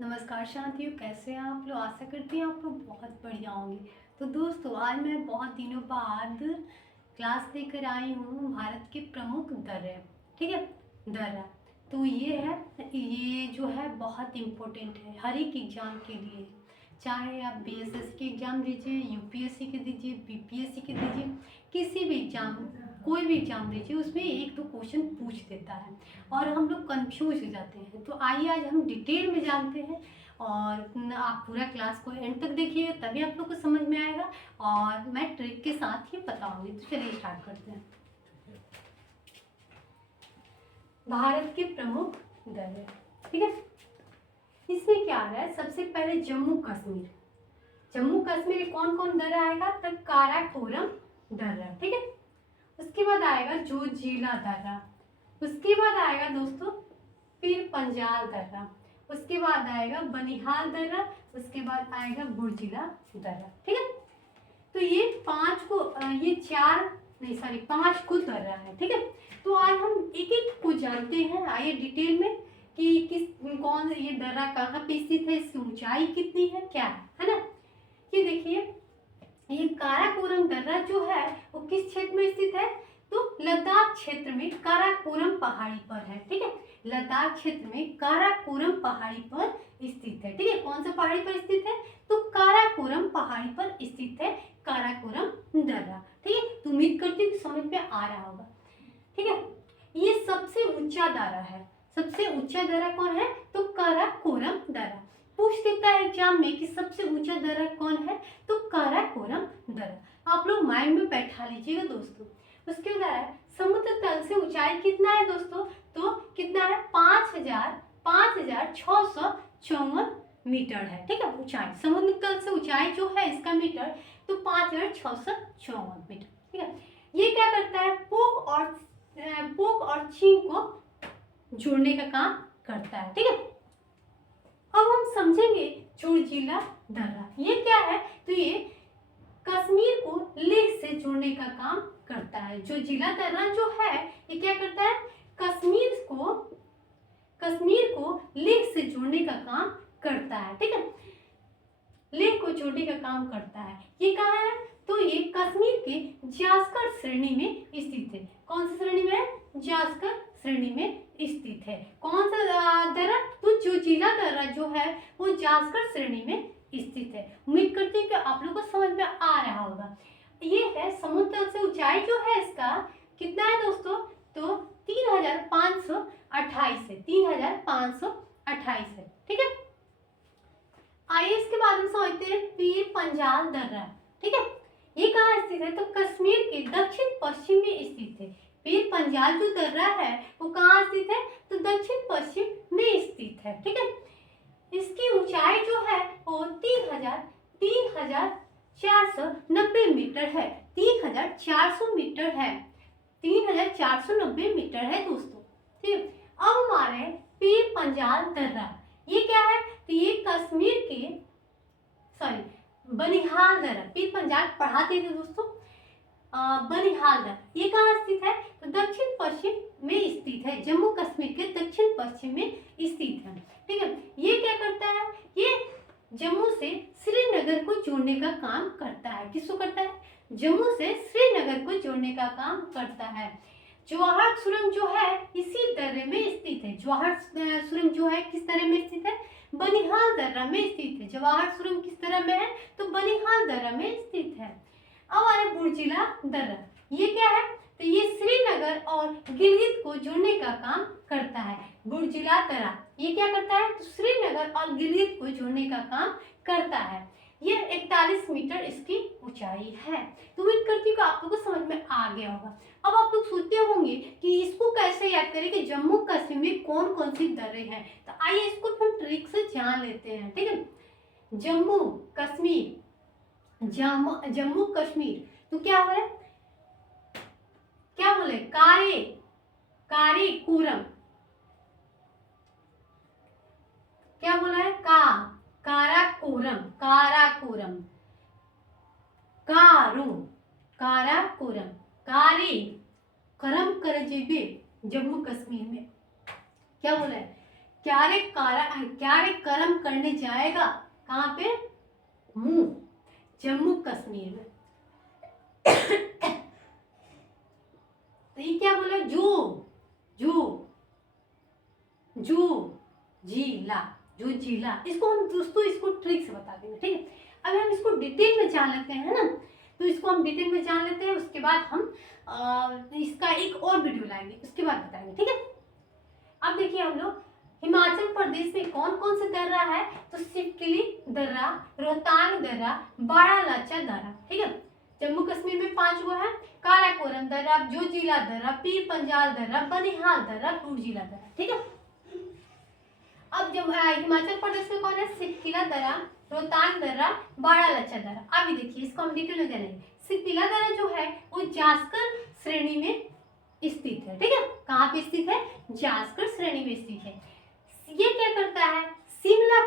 नमस्कार शांतियों, कैसे हैं आप लोग। आशा करती हैं आप लोग बहुत बढ़िया होंगे। तो दोस्तों, आज मैं बहुत दिनों बाद क्लास लेकर आई हूँ भारत के प्रमुख दर्रे। ठीक है, दर्रा। तो ये जो है बहुत इम्पोर्टेंट है हर एक एग्ज़ाम के लिए। चाहे आप बीएसएस के एग्ज़ाम दीजिए, यूपीएससी के दीजिए, बीपीएससी के दीजिए, किसी भी एग्ज़ाम, कोई भी एग्ज़ाम दीजिए, उसमें एक दो क्वेश्चन पूछ देता है और हम लोग कंफ्यूज हो जाते हैं। तो आइए आज हम डिटेल में जानते हैं और आप पूरा क्लास को एंड तक देखिए, तभी आप लोग को समझ में आएगा और मैं ट्रिक के साथ ही बताऊंगी। तो चलिए स्टार्ट करते हैं। भारत के प्रमुख दर्रे, ठीक है। इसमें क्या आ रहा है, सबसे पहले जम्मू कश्मीर। जम्मू कश्मीर कौन कौन दर्रा आएगा, तब काराकोरम दर्रा, ठीक है। उसके बाद आएगा जोजिला दर्रा। उसके बाद आएगा दोस्तों पीर पंजाल दर्रा। उसके बाद आएगा बनिहाल दर्रा। उसके बाद आएगा बुर्जिला दर्रा, ठीक है। तो ये पांच को दर्रा है, ठीक है। तो आज हम एक एक को जानते हैं, आइए डिटेल में कि कौन ये दर्रा कहाँ पे स्थित है, इसकी ऊंचाई कितनी है, क्या है ना। ये देखिए, ये काराकोरम दर्रा जो है वो किस क्षेत्र में स्थित है, तो लद्दाख क्षेत्र में काराकोरम पहाड़ी पर है, ठीक है। लद्दाख क्षेत्र में काराकोरम पहाड़ी पर स्थित है, ठीक है। कौन सा पहाड़ी पर स्थित है, तो काराकोरम पहाड़ी पर स्थित है काराकोरम दर्रा, ठीक है। तो उम्मीद करती हूँ कि समझ में आ रहा होगा, ठीक है। ये सबसे ऊंचा दर्रा है। सबसे ऊंचा दर्रा कौन है, तो काराकोरम दर्रा। पूछ देता है एग्जाम में कि सबसे ऊंचा दर्रा कौन है, तो काराकोरम दर्रा। आप लोग माइंड में बैठा लीजिएगा दोस्तों। उसके बाद समुद्र तल से ऊंचाई कितना है दोस्तों, तो कितना है, 5,654 मीटर है, ठीक है। ऊंचाई समुद्र तल से ऊंचाई जो है इसका मीटर, तो 5,654 मीटर, ठीक है। ये क्या करता है, पोक और चीन को जोड़ने का काम करता है, ठीक है। अब हम समझेंगे जोजिला दर्रा। ये क्या है, तो ये कश्मीर को लेह से जोड़ने का काम करता है। जोजिला दर्रा जो है ये क्या करता है, कश्मीर को लेह से जोड़ने का काम करता है, ठीक है। लेह को जोड़ने का काम करता है। ये कहाँ है, तो ये कश्मीर के जास्कर श्रेणी में स्थित है। कौन सी श्रेणी में है, जास्कर श्रेणी में स्थित है। कौन सा दर्रा, तो जोजिला दर्रा जो है वो जास्कर श्रेणी में स्थित है। उम्मीद करती हूँ कि आप लोगों को समझ में आ रहा होगा। ये है समुद्र तल से ऊंचाई जो है इसका कितना है दोस्तों, तो 3,528 है, 3,528 है, ठीक है। आइए इसके बाद हम समझते हैं पीर पंजाल दर्रा, ठीक है। ये कहाँ स्थित है, तो कश्मीर के दक्षिण पश्चिम में स्थित है। पीर पंजाल जो दर्रा है वो कहाँ स्थित है, तो दक्षिण पश्चिम में स्थित है, ठीक है। इसकी ऊंचाई जो है वो 3,490 मीटर है। 3,400 मीटर है, 3,490 मीटर है दोस्तों, ठीक है। अब हमारे पीर पंजाल दर्रा, ये क्या है, तो ये कश्मीर के बनिहाल दर्रा, पीर पंजाल पढ़ाते थे दोस्तों। बनिहाल दर्रा ये कहाँ स्थित है, तो दक्षिण पश्चिम में स्थित है, जम्मू कश्मीर के दक्षिण पश्चिम में स्थित है, ठीक है। ये क्या करता है, ये जम्मू से श्रीनगर को जोड़ने का काम करता है। किसको करता है, जम्मू से श्रीनगर को जोड़ने का काम करता है। जवाहर सुरंग जो है इसी दर्रे में स्थित है। जवाहर सुरंग जो है किस दर्रे में स्थित है, बनिहाल दर्रा में स्थित है। जवाहर सुरंग किस दर्रा में है, तो बनिहाल दर्रा में स्थित है। अब आ रहा बुर्जिला दर्रा, ये क्या है, तो ये श्रीनगर और गिलगित को जोड़ने का काम करता है। बुर्जिला दर्रा ये क्या करता है, तो श्रीनगर और गिलगित को जोड़ने का काम करता है। ये 41 मीटर इसकी ऊंचाई है। तो उम्मीद करती हूँ कि आप लोगों को समझ में आ गया होगा। अब आप लोग सोचते होंगे कि इसको कैसे याद करें कि जम्मू कश्मीर में कौन कौन सी दर्रे हैं। तो आइए इसको हम ट्रिक से जान लेते हैं, ठीक है। जम्मू कश्मीर, जम्मू कश्मीर, तो क्या हो रहा है, क्या बोले, काराकोरम, क्या बोला है, काराकोरम, काराकोरम, काराकोरम, करम करजेबे, जम्मू कश्मीर में क्या बोला है, क्यारे कर्म करने जाएगा, कहाँ पे? मुंह, जम्मू कश्मीर में। तो ये क्या बोला? जो जिला, इसको हम दोस्तों इसको ट्रिक से बता देंगे, ठीक है। अभी हम इसको डिटेल में जान लेते हैं, है ना। तो इसको हम डिटेल में जान लेते हैं, उसके बाद हम इसका एक और वीडियो लाएंगे, उसके बाद बताएंगे, ठीक है। अब देखिए हम लोग हिमाचल प्रदेश में कौन कौन से दर्रा है, तो सिपकिली दर्रा, रोहतांग दर्रा, बारालाचा दर्रा, ठीक है। जम्मू कश्मीर में 5 गो है, काराकोरम दर्रा, जोजिला दर्रा, पीर पंजाल दर्रा, बनिहाल दर्रा, टूरजिला दर्रा, ठीक है। अब जब हिमाचल प्रदेश में कौन है? सिपकिला दर्रा, रोहतांग दर्रा, बारालाचा दर्रा। अभी देखिए इसको हम डिटेल में जानेंगे। सिपकिला दर्रा जो है वो जास्कर श्रेणी में स्थित है, ठीक है। कहाँ पे स्थित है? जास्कर श्रेणी में स्थित है। ये क्या करता है? शिमला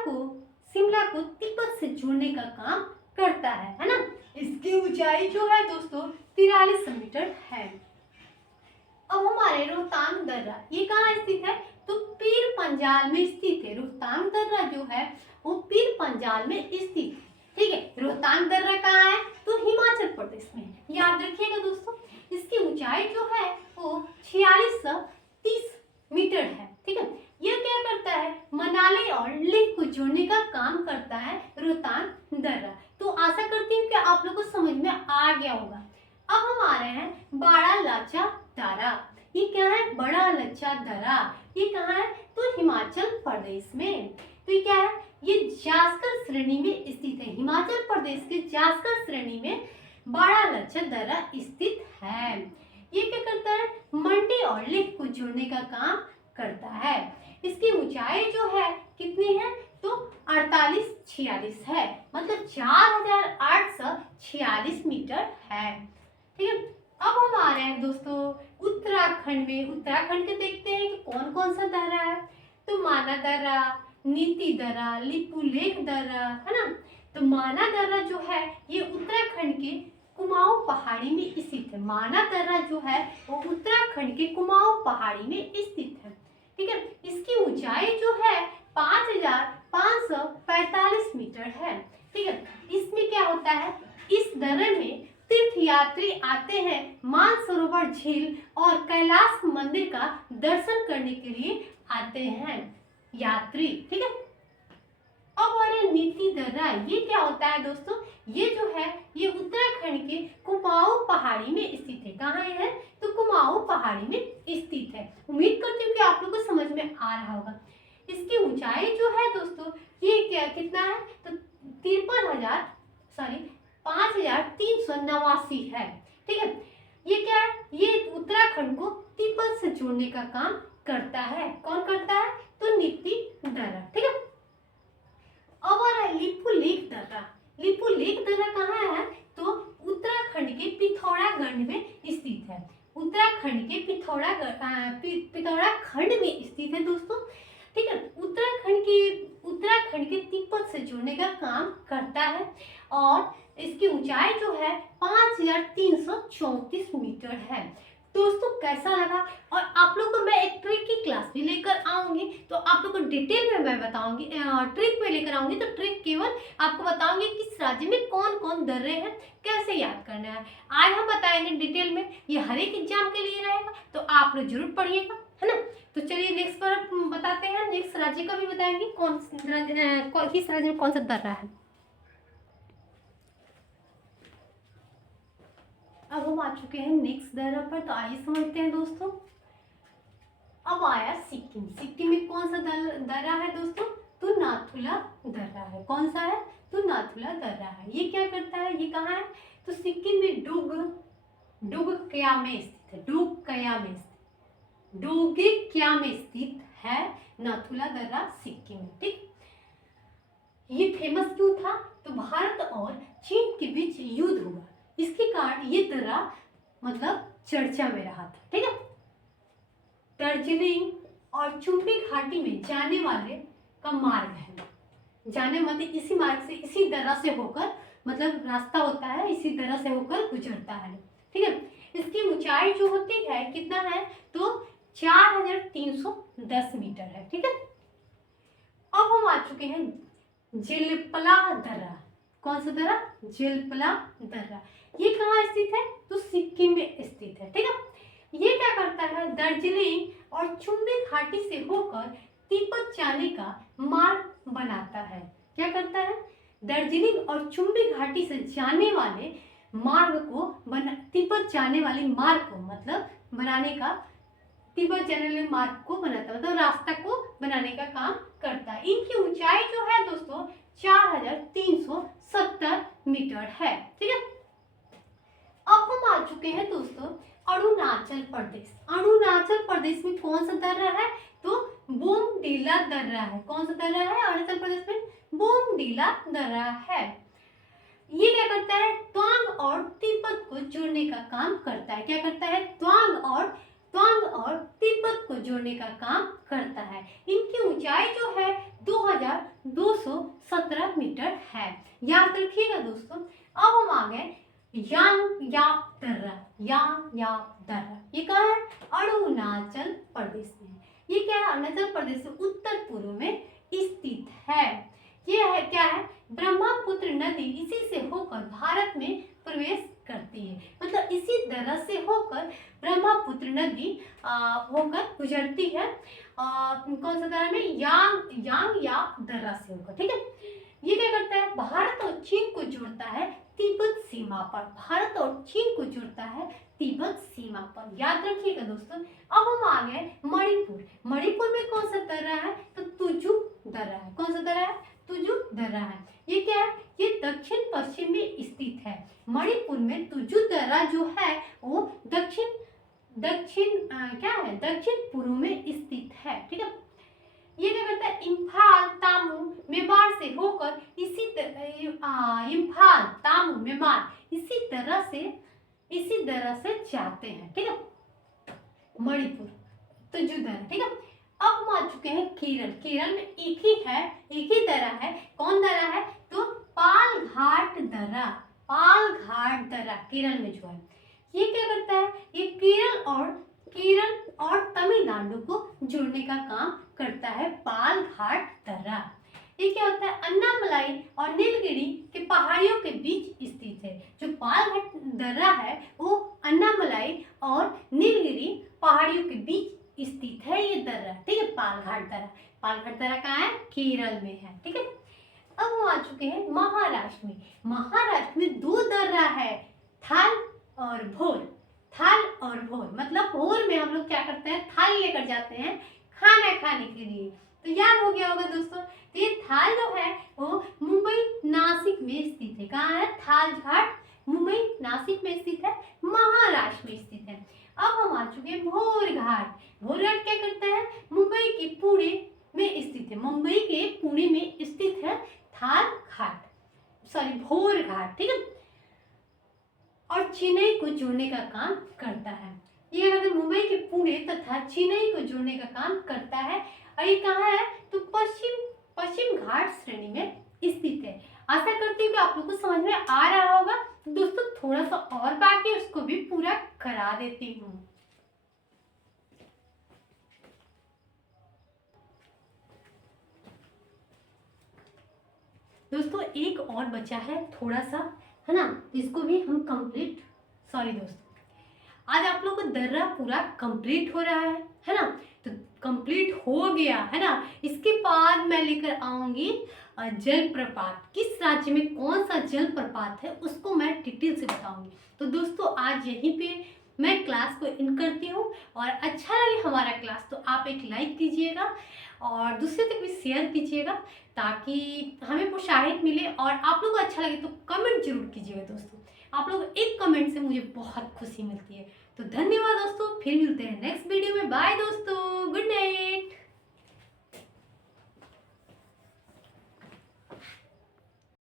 को तिब्बत से जोड़ने का काम करता है ना। इसकी ऊंचाई जो है दोस्तों 43 मीटर है। अब हमारे रोहतांग दर्रा ये कहाँ स्थित है? तो पीर पंजाल में स्थित है। रोहतांग दर्रा जो है वो पीर पंजाल में स्थित है, ठीक है। रोहतांग दर्रा कहाँ है? तो हिमाचल प्रदेश में है, याद रखिएगा दोस्तों। इसकी ऊंचाई जो है वो 4630 मीटर है, ठीक है। यह क्या करता है? मनाली और लेह को जोड़ने का काम करता है रोहतांग दर्रा। तो आशा करती हूँ कि आप लोगों को समझ में आ गया होगा। अब हम आ रहे हैं बारालाचा दर्रा। ये क्या है? बारालाचा दर्रा ये कहाँ है? तो हिमाचल प्रदेश में। तो ये क्या है? ये जास्कर श्रेणी में स्थित है। हिमाचल प्रदेश के जास्कर श्रेणी में बारालाचा दर्रा स्थित है। ये क्या करता है? मंडी और लेह को जोड़ने का काम करता है। इसकी ऊंचाई जो है कितनी है? तो 4846 है, मतलब 4846 मीटर है, ठीक है। अब हम आ रहे हैं दोस्तों उत्तराखंड में। उत्तराखंड के देखते हैं कि कौन कौन सा दर्रा है। तो माना दर्रा, नीति दर्रा, लिपुलेख दर्रा, है ना। तो माना दर्रा जो है ये उत्तराखंड के कुमाऊं पहाड़ी में स्थित है। माना दर्रा जो है वो उत्तराखंड के कुमाऊं पहाड़ी में स्थित है, ठीक है। इसकी ऊंचाई जो है 5545 मीटर है, ठीक है। इसमें क्या होता है? इस दर्रे में तीर्थयात्री आते हैं मानसरोवर झील और कैलाश मंदिर का दर्शन करने के लिए आते हैं यात्री, ठीक है। अब आ रहे नीति दर्रा। ये क्या होता है दोस्तों? ये जो है ये उत्तराखंड के कुमाऊं पहाड़ी में स्थित है। कहाँ है? तो कुमाऊं पहाड़ी में स्थित है। उम्मीद करती हूँ कि आप लोगों को समझ में आ रहा होगा। इसकी ऊंचाई जो है दोस्तों ये क्या कितना है? तो 5389 है, ठीक है। ये क्या है? ये उत्तराखंड को तिब्बत से जोड़ने का काम करता है। कौन करता है? तो नीति दर्रा, ठीक है। अब आ रहा है लिपुलेख दर्रा। लिपुलेख दर्रा कहाँ है? तो उत्तराखंड के पिथौरागढ़ में स्थित है। उत्तराखंड के पिथौरागढ़ में स्थित है दोस्तों, ठीक है। उत्तराखंड के तिब्बत से जोड़ने का काम करता है और इसकी ऊंचाई जो है 5334 मीटर है। दोस्तों कैसा लगा? और आप लोग को मैं एक ट्रिक की क्लास भी लेकर आऊंगी, तो आप लोग को डिटेल में मैं बताऊंगी, ट्रिक में लेकर आऊंगी। तो ट्रिक केवल आपको बताऊंगी किस राज्य में कौन कौन दर्रे हैं, कैसे याद करना है। आज हम बताएंगे डिटेल में, ये हर एक एग्जाम के लिए रहेगा, तो आप लोग जरूर पढ़िएगा, है ना। तो चलिए नेक्स्ट बार बताते हैं, नेक्स्ट राज्य का भी बताएंगे किस राज्य में कौन सा दर्रा है। अब हम आ चुके हैं नेक्स्ट दर्रा पर, तो आइए समझते हैं दोस्तों। अब आया सिक्किम। सिक्किम में कौन सा दर्रा है दोस्तों? तो नाथुला दर्रा है। कौन सा है? तो नाथुला दर्रा है। ये क्या करता है? ये कहाँ है? तो सिक्किम में डोगक्या में स्थित है। डोगक्या में स्थित है नाथुला दर्रा सिक्किम में, ठीक। ये फेमस क्यों था? तो भारत और चीन के बीच युद्ध हुआ, इसके कारण ये दर्रा मतलब चर्चा में रहा था, ठीक है। दार्जिलिंग और चुम्बी घाटी में जाने वाले का मार्ग है। इसी मार्ग से, इसी दर्रा से होकर, मतलब रास्ता होता है इसी दर्रा से होकर गुजरता है, ठीक है। इसकी ऊंचाई जो होती है कितना है? तो 4310 मीटर है, ठीक है। अब हम आ चुके हैं जिलपला दर्रा। कौन सा दर्रा? जिलपला दर्रा। ये कहाँ स्थित है? तो सिक्किम में स्थित है। ठीक है। ये क्या करता है? दार्जिलिंग और चुम्बी घाटी से होकर तिब्बत जाने का मार्ग बनाता है। क्या करता है? दार्जिलिंग और चुम्बी घाटी से जाने वाले मार्ग को तिब्बत जाने वाले मार्ग को मतलब बनाने का, तिब्बत जाने वाले मार्ग को बनाता है, मतलब रास्ता को बनाने का काम करता है। इनकी ऊंचाई जो है दोस्तों 4370 मीटर है। ठीक है। अब हम आ चुके हैं दोस्तों अरुणाचल प्रदेश। अरुणाचल प्रदेश में कौन सा दर्रा है? तो बोमडीला दर्रा है। कौन सा दर्रा है अरुणाचल प्रदेश में? बोमडीला दर्रा है। ये क्या करता है? तवांग और तिब्बत को जोड़ने का काम करता है। क्या करता है? तवांग और तिब्बत को जोड़ने का काम करता है। इनकी ऊंचाई जो है 2217 मीटर है। याद रखिएगा दोस्तों। अब हम आ गए यांगयाप दर्रा। यांगयाप दर्रा ये कहाँ है? अरुणाचल प्रदेश में। ये क्या है? अरुणाचल प्रदेश से उत्तर पूर्व में स्थित है। ये है क्या है? ब्रह्मपुत्र नदी इसी से होकर भारत में प्रवेश करती है। मतलब इसी दर्रा से होकर ब्रह्मपुत्र नदी होकर गुजरती है। कौन सा दर्रा में? यांगयाप दर्रा से होकर। ठीक है। ये क्या करता है? भारत और चीन को जोड़ता है तिब्बत सीमा पर। भारत और चीन को जोड़ता है तिब्बत सीमा पर। याद रखिएगा दोस्तों। अब हम आ गए मणिपुर। मणिपुर में कौन सा दर्रा है? तो तुजु दर्रा है। कौन सा दर्रा है? तुजु दर्रा है। ये क्या है? ये दक्षिण पश्चिम में स्थित है। मणिपुर में तुजु दर्रा जो है वो दक्षिण पूर्व में स्थित है। ठीक है। ये क्या करता है? इम्फाल, तामू, मेवाड़ से होकर इम्फाल, तामू, मेवाड़ इसी तरह से जाते हैं। ठीक है। मणिपुर तुजु दर्रा। ठीक है। अब हम आ चुके हैं केरल। केरल में एक ही दर्रा है। कौन दर्रा है? तो पालघाट दर्रा। पालघाट दर्रा केरल में जो है ये क्या करता है? ये केरल और तमिलनाडु को जोड़ने का काम करता है। पालघाट दर्रा ये क्या होता है? अन्नामलाई और नीलगिरी के पहाड़ियों के बीच स्थित है। जो पालघाट दर्रा है वो अन्नामलाई और नीलगिरी पहाड़ियों के बीच स्थित है ये दर्रा। ठीक है। पालघाट दर्रा कहाँ है? केरल में है। ठीक है। अब हम आ चुके हैं महाराष्ट्र में। महाराष्ट्र में दो दर्रा है, थाल और भोर। थाल और भोर मतलब भोर में हम लोग क्या करते हैं? थाल लेकर जाते हैं खाना खाने के लिए। तो याद हो गया होगा दोस्तों। तो ये थाल जो है वो मुंबई नासिक में स्थित है। कहाँ है? थाल घाट मुंबई नासिक में स्थित है, महाराष्ट्र में स्थित है। अब हम आ चुके हैं भोर घाट। भोर घाट क्या करता है? मुंबई के पुणे में स्थित है। मुंबई के पुणे में स्थित है भोर घाट। ठीक है। और चेन्नई को जोड़ने का काम करता है। ये अगर मुंबई के पुणे तथा चेन्नई को जोड़ने का काम करता है। और ये कहाँ है? तो पश्चिम घाट श्रेणी में स्थित है। आशा करती हूँ कि आप लोग को समझ में आ रहा होगा। तो दोस्तों थोड़ा सा और बाकी उसको भी पूरा करा देती हूँ। दोस्तों एक और बचा है थोड़ा सा, है ना? इसको भी हम दोस्तों आज आप लोग को दर्रा पूरा कंप्लीट हो रहा है ना? तो कंप्लीट हो गया है ना? इसके बाद मैं लेकर आऊंगी जलप्रपात। किस राज्य में कौन सा जलप्रपात है उसको मैं डिटेल से बताऊंगी। तो दोस्तों आज यहीं पे मैं क्लास को इन करती हूँ। और अच्छा लगे हमारा क्लास तो आप एक लाइक कीजिएगा और दूसरे तक भी शेयर कीजिएगा ताकि हमें प्रोत्साहित मिले। और आप लोग को अच्छा लगे तो कमेंट जरूर कीजिएगा दोस्तों। आप लोग एक कमेंट से मुझे बहुत खुशी मिलती है। तो धन्यवाद दोस्तों। फिर मिलते हैं नेक्स्ट वीडियो में। बाय दोस्तों, गुड नाइट।